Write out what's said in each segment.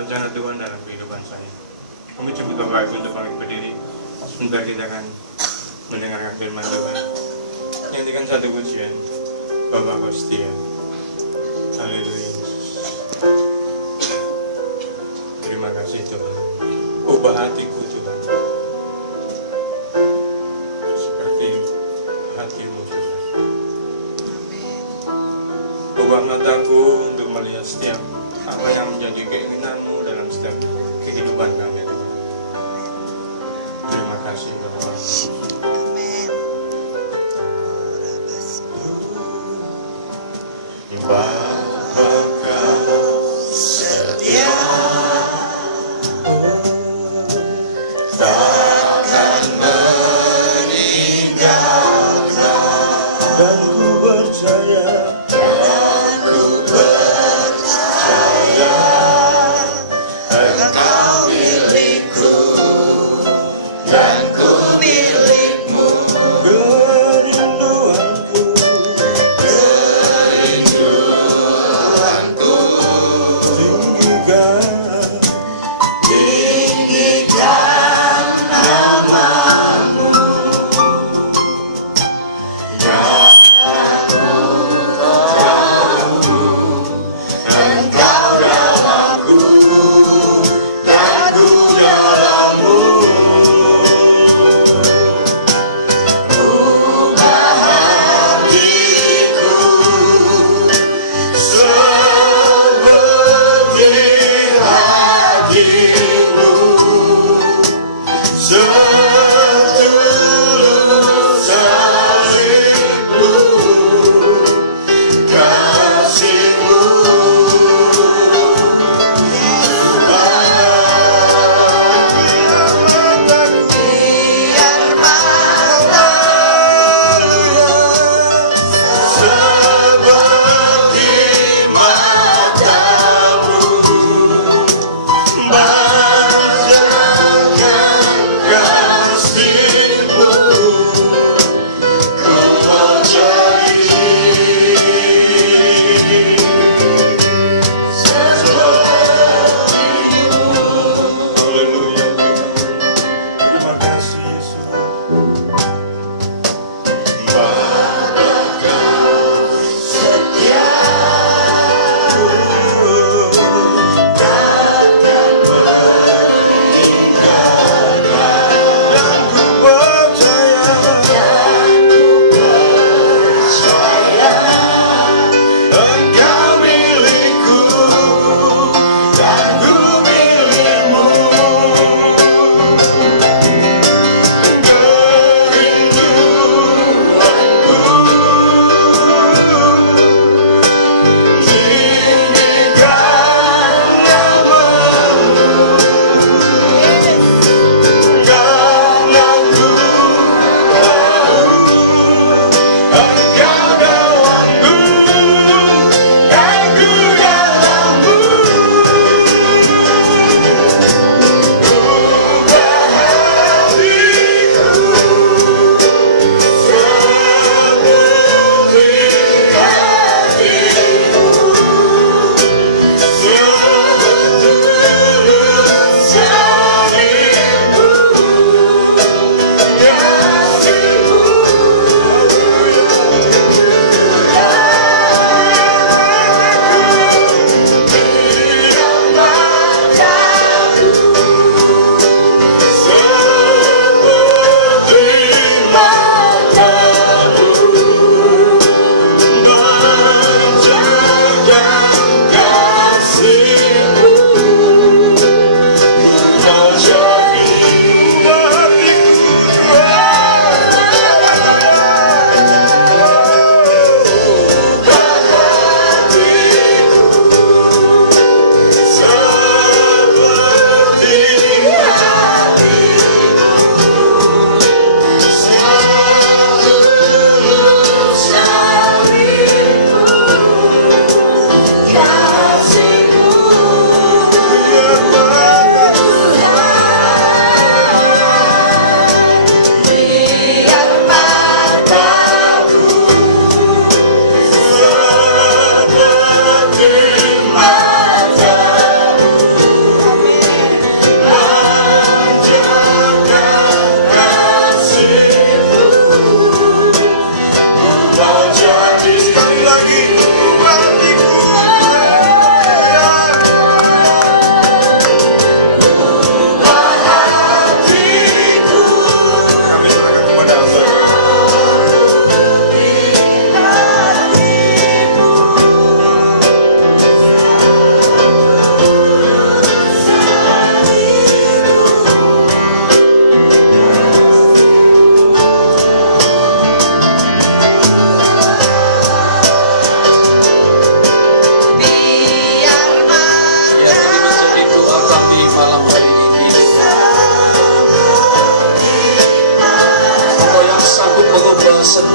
rencana Tuhan dalam kehidupan saya. Kami coba Bapak Ibu untuk bangkit berdiri. Sebentar kita akan mendengarkan firman Tuhan. Nyanyikan satu pujian, Bapa Kau setia. Haleluya. Terima kasih Tuhan. Ubah hatiku Tuhan, seperti hatimu Tuhan. Ubah mataku untuk melihat setiap apa yang menjadi keinginanmu dalam setiap kehidupan kami Tuhan. Terima kasih Bapak. Bapa Kau setia, takkan meninggalkan, dan ku percaya, Engkau milikku dan ku milikmu. Kerinduanku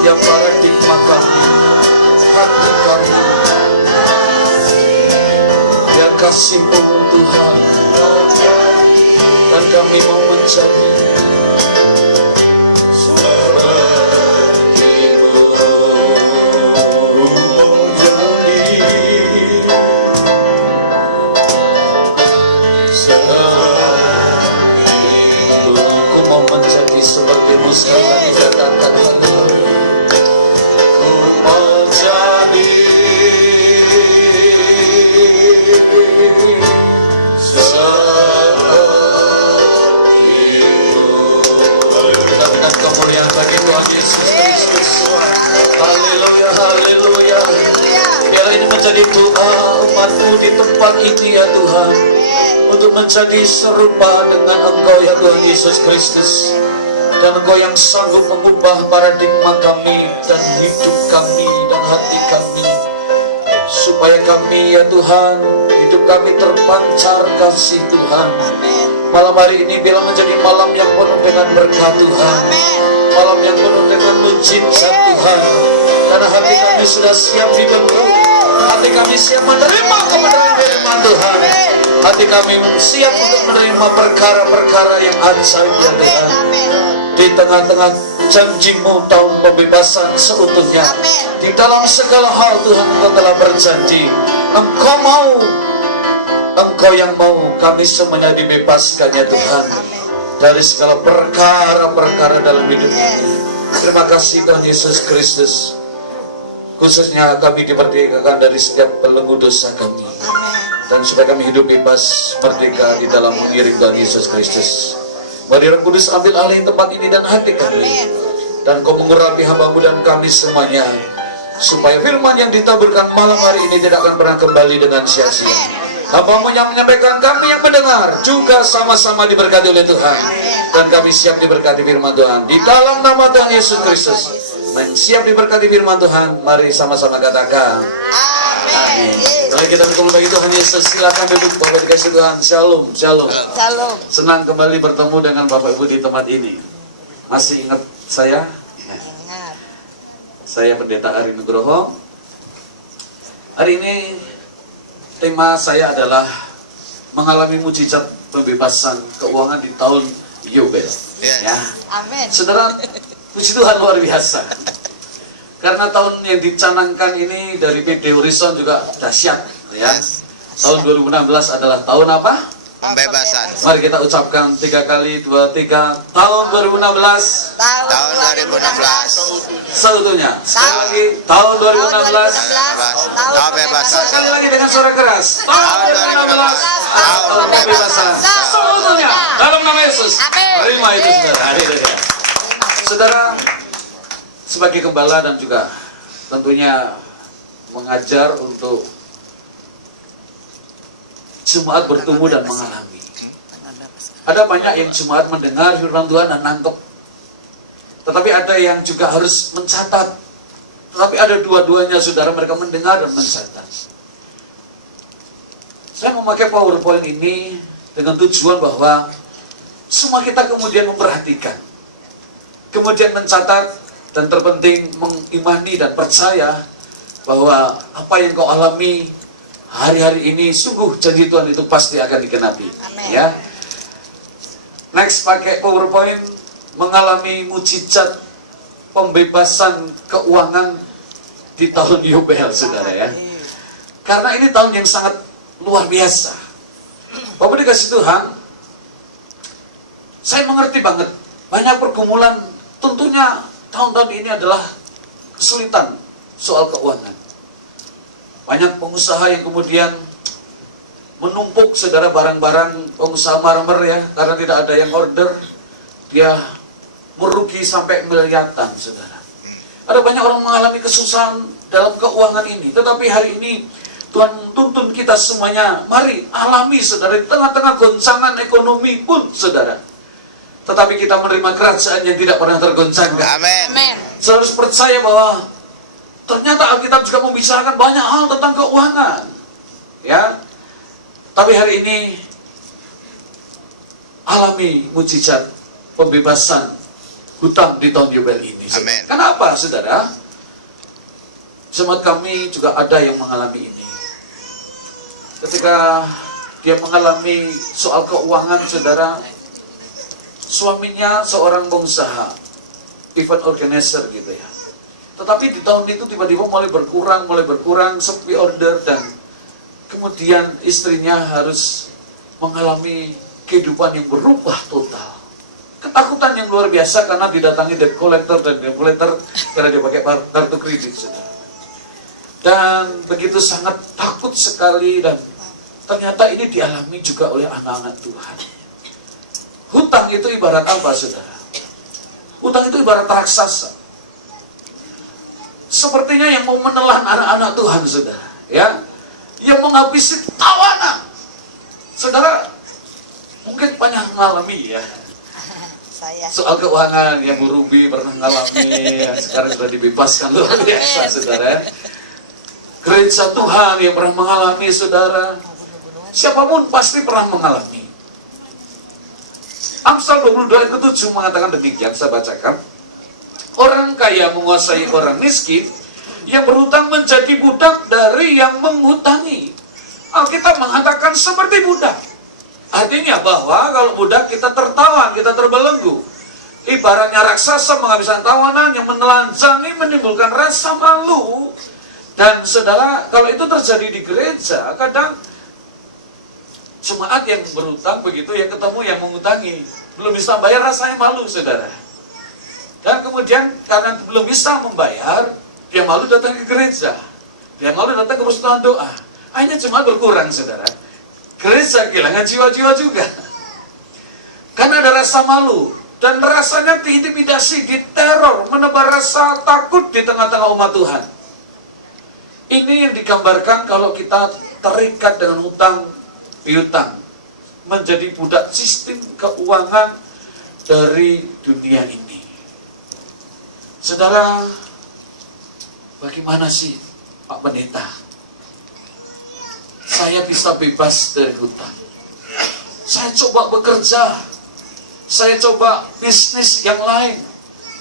ya paradigma kami, hati kami. Ya kasih-Mu Tuhan, dan kami mau menjadi seperti-Mu sekali dikatakan. Ku mau jadi seperti-Mu. Berikan kemuliaan bagi Tuhan Yesus Kristus. Haleluya, haleluya. Biar ini menjadi doa umat-Mu di tempat ini ya Tuhan, untuk menjadi serupa dengan Engkau ya Tuhan Yesus Kristus. Dan Engkau yang sanggup mengubah paradigma kami dan hidup kami dan hati kami, supaya kami ya Tuhan, hidup kami terpancar kasih Tuhan. Malam hari ini bila menjadi malam yang penuh dengan berkat Tuhan, malam yang penuh dengan mujizat Tuhan, karena hati kami sudah siap dibentuk, hati kami siap menerima kebenaran firman Tuhan, hati kami siap untuk menerima perkara-perkara yang ajaib ya Tuhan. Di tengah-tengah janji-Mu tahun pembebasan seutuhnya, di dalam segala hal Tuhan Engkau telah berjanji, Engkau mau, Engkau yang mau kami semuanya dibebaskan ya Tuhan, dari segala perkara-perkara dalam hidup ini. Terima kasih Tuhan Yesus Kristus, khususnya kami dimerdekakan dari setiap belenggu dosa kami, dan supaya kami hidup bebas merdeka di dalam mengiring Tuhan Yesus Kristus. Mari Roh Kudus ambil alih tempat ini dan hati kami, dan Kau mengurapi hamba-Mu dan kami semuanya, supaya firman yang ditaburkan malam hari ini tidak akan pernah kembali dengan sia-sia. Hamba-Mu yang menyampaikan, kami yang mendengar juga sama-sama diberkati oleh Tuhan, dan kami siap diberkati firman Tuhan di dalam nama Tuhan Yesus Kristus. Siap diberkati firman Tuhan. Mari sama-sama katakan amin. Mari kita berdoa bagi Tuhan Yesus. Silakan duduk Bapak dikasih Tuhan. Shalom, shalom. Shalom. Senang kembali bertemu dengan Bapak Ibu di tempat ini. Masih ingat saya? Ingat. Saya Pendeta Ari Nugroho. Hari ini tema saya adalah mengalami mujizat pembebasan keuangan di tahun Yobel. Ya. Amin. Saudara, puji Tuhan luar biasa. Karena tahun yang dicanangkan ini dari PD Horizon juga dahsyat, ya. Tahun 2016 adalah tahun apa? Pembebasan. Mari kita ucapkan 3 kali, 2, 3. Tahun 2016. Tahun 2016. Seutuhnya. Sekali lagi, tahun 2016. Tahun pembebasan. Sekali lagi dengan suara keras. Tahun 2016. Tahun pembebasan. Seutuhnya. Dalam nama Yesus. Terima itu saudara. Haleluya. Saudara, sebagai gembala dan juga tentunya mengajar untuk jemaat bertumbuh dan mengalami. Ada banyak yang jemaat mendengar firman Tuhan dan nangkep. Tetapi ada yang juga harus mencatat. Tetapi ada dua-duanya saudara, mereka mendengar dan mencatat. Saya memakai PowerPoint ini dengan tujuan bahwa semua kita kemudian memperhatikan, kemudian mencatat, dan terpenting mengimani dan percaya bahwa apa yang kau alami hari-hari ini sungguh janji Tuhan itu pasti akan digenapi. Amen. Ya. Next, pakai PowerPoint, mengalami mujizat pembebasan keuangan di tahun Yobel, saudara ya. Karena ini tahun yang sangat luar biasa. Bapak dikasih Tuhan, saya mengerti banget banyak pergumulan. Tentunya tahun-tahun ini adalah kesulitan soal keuangan. Banyak pengusaha yang kemudian menumpuk saudara barang-barang, pengusaha marmer ya, karena tidak ada yang order, dia merugi sampai miliaran saudara. Ada banyak orang mengalami kesusahan dalam keuangan ini. Tetapi hari ini Tuhan tuntun kita semuanya, mari alami saudara, di tengah-tengah goncangan ekonomi pun saudara, tetapi kita menerima kerajaan yang tidak pernah tergoncangkan. Amin. Amin. Saya harus percaya bahwa ternyata Alkitab juga membicarakan banyak hal tentang keuangan, ya. Tapi hari ini alami mujizat pembebasan hutang di tahun Yubel ini. Amin. Kenapa, saudara? Jemaat kami juga ada yang mengalami ini. Ketika dia mengalami soal keuangan, saudara, suaminya seorang pengusaha, event organizer gitu ya. Tetapi di tahun itu tiba-tiba mulai berkurang, sepi order, dan kemudian istrinya harus mengalami kehidupan yang berubah total. Ketakutan yang luar biasa karena didatangi debt collector karena dia pakai kartu kredit, saudara. Dan begitu sangat takut sekali, dan ternyata ini dialami juga oleh anak-anak Tuhan. Hutang itu ibarat apa, saudara? Hutang itu ibarat raksasa. Sepertinya yang mau menelan anak-anak Tuhan, saudara. Ya, yang menghabisi tawanan. Saudara, mungkin banyak mengalami ya. Soal keuangan yang Bu Ruby pernah mengalami, yang sekarang sudah dibebaskan luar biasa, saudara. Gereja Tuhan yang pernah mengalami, saudara. Siapapun pasti pernah mengalami. Amsal 22 ayat ke-7 mengatakan demikian, saya bacakan. Orang kaya menguasai orang miskin, yang berhutang menjadi budak dari yang menghutangi. Alkitab mengatakan seperti budak. Artinya bahwa kalau budak kita tertawan, kita terbelenggu. Ibaratnya raksasa menghabiskan tawanan yang menelanjangi, menimbulkan rasa malu. Dan saudara, kalau itu terjadi di gereja, kadang jemaat yang berhutang begitu, yang ketemu yang mengutangi, belum bisa bayar, rasanya malu, saudara. Dan kemudian karena belum bisa membayar, dia malu datang ke gereja, dia malu datang ke persekutuan doa. Akhirnya jemaat berkurang, saudara. Gereja kehilangan jiwa-jiwa juga. Karena ada rasa malu, dan rasanya diintimidasi, diteror, menebar rasa takut di tengah-tengah umat Tuhan. Ini yang digambarkan kalau kita terikat dengan hutang piutang, menjadi budak sistem keuangan dari dunia ini. Saudara, bagaimana sih Pak Pendeta saya bisa bebas dari hutang? Saya coba bekerja, saya coba bisnis yang lain,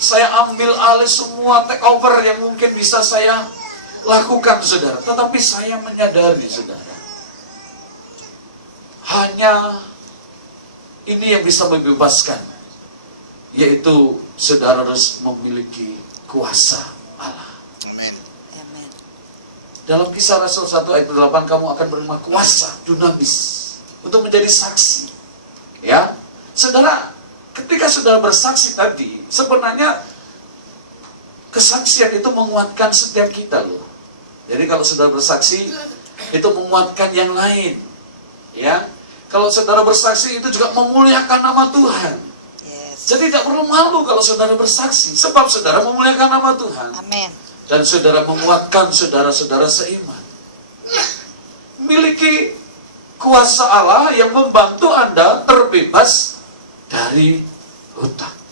saya ambil alih semua take over yang mungkin bisa saya lakukan, saudara. Tetapi saya menyadari, saudara, hanya ini yang bisa membebaskan, yaitu saudara harus memiliki kuasa Allah. Amin. Dalam Kisah Rasul 1 ayat 8, kamu akan menerima kuasa dunamis untuk menjadi saksi. Ya, saudara, ketika saudara bersaksi tadi, sebenarnya kesaksian itu menguatkan setiap kita loh. Jadi kalau saudara bersaksi, itu menguatkan yang lain. Ya, kalau saudara bersaksi itu juga memuliakan nama Tuhan. Jadi tidak perlu malu kalau saudara bersaksi, sebab saudara memuliakan nama Tuhan. Amin. Dan saudara menguatkan saudara-saudara seiman. Miliki kuasa Allah yang membantu Anda terbebas dari hutang.